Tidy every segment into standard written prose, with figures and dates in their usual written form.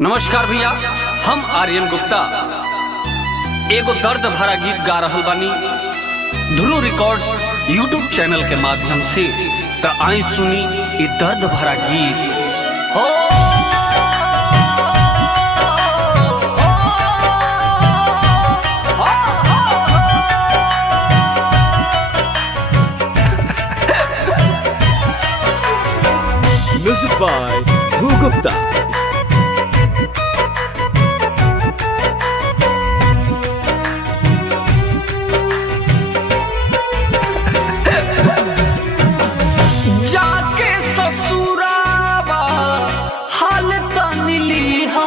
नमस्कार भैया, हम आर्यन गुप्ता एगो दर्द भरा गीत गा रहल बानी ध्रुव रिकॉर्ड्स यूट्यूब चैनल के माध्यम से। तो आई सुनी ये दर्द भरा गीत। Music by Dhruv Gupta. जाके ससुरावा हाल तनी लीहा,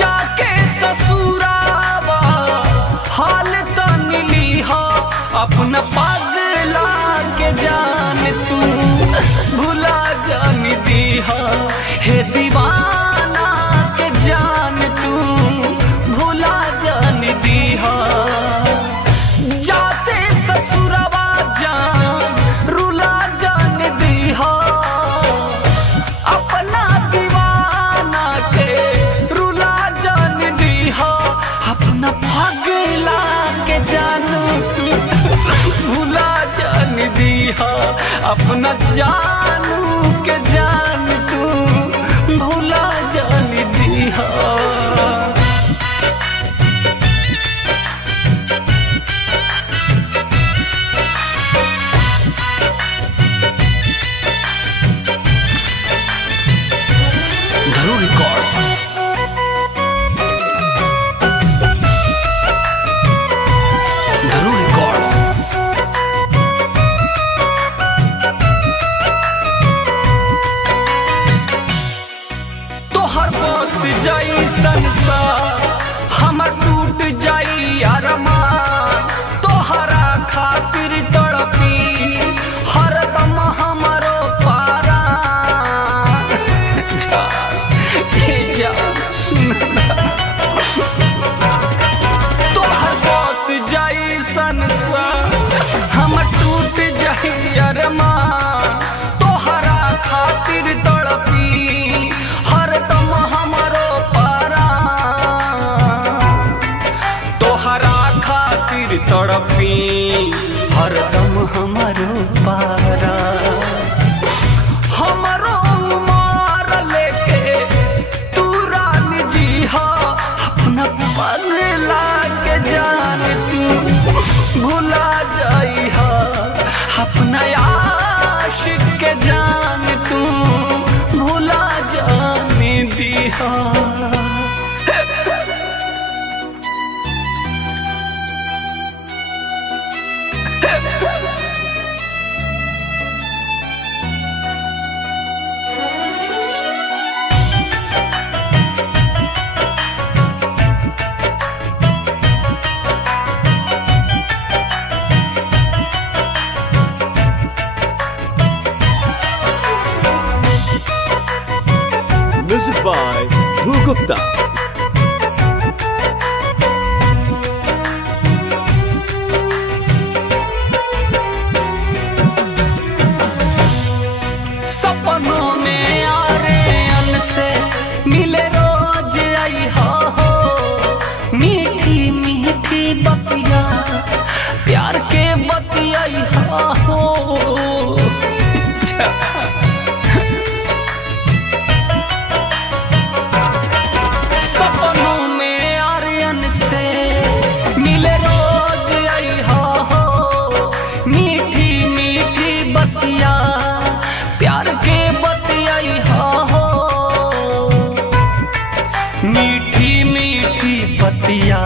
जाके ससुरावा हाल तनी लीहा, अपना पगला के जान तू भुला जान दीहा। हे दीवाना के जान तू भुला जान दीहा। जाते ससुरवा जान रुला जान दीहा, अपना दीवाना के रुला जान दीहा। अपना पगला के जानू तू भुला जान दीहा, अपना जानू के जान तू भुला जान दीहा। ध्रुव रिकॉर्ड्स। ध्रुव रिकॉर्ड्स। तोहर बस जाई संसार, हमर टूट जाई अरमान। तोहरा खातिर तड़पी हरदम हमरो पारा। तोहर बस जाई संसार, हमर टूट जाई अरमान। तोहरा खातिर तड़पी हरदम हमरो पारा। तोहरा खातिर तड़पी हरदम हमरो पारा। हमरो उमर लेके तू रानी जीहा, अपना पगला के जान तू भुला जाइहा। अपना आशिक के जान तू भुला जाने दीहा। Music by Dhruv Gupta. सपनों में आर्यन से मिले रोज आई हो, मीठी मीठी बतिया प्यार के बतियाई हो। सपनों में आर्यन से मिले रोज आई हो, मीठी मीठी बतिया प्यार के बतियाई हो। मीठी मीठी बतिया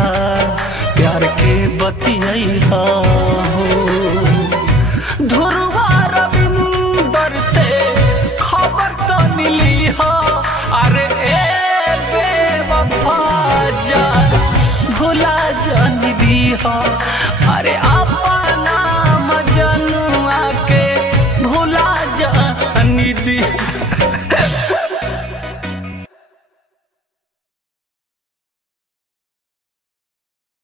प्यार के बतियाई हो। ध्रुवा रविंदर से खबर तो मिली हो। अरे ए बेवफा जान भुला जान दीहा,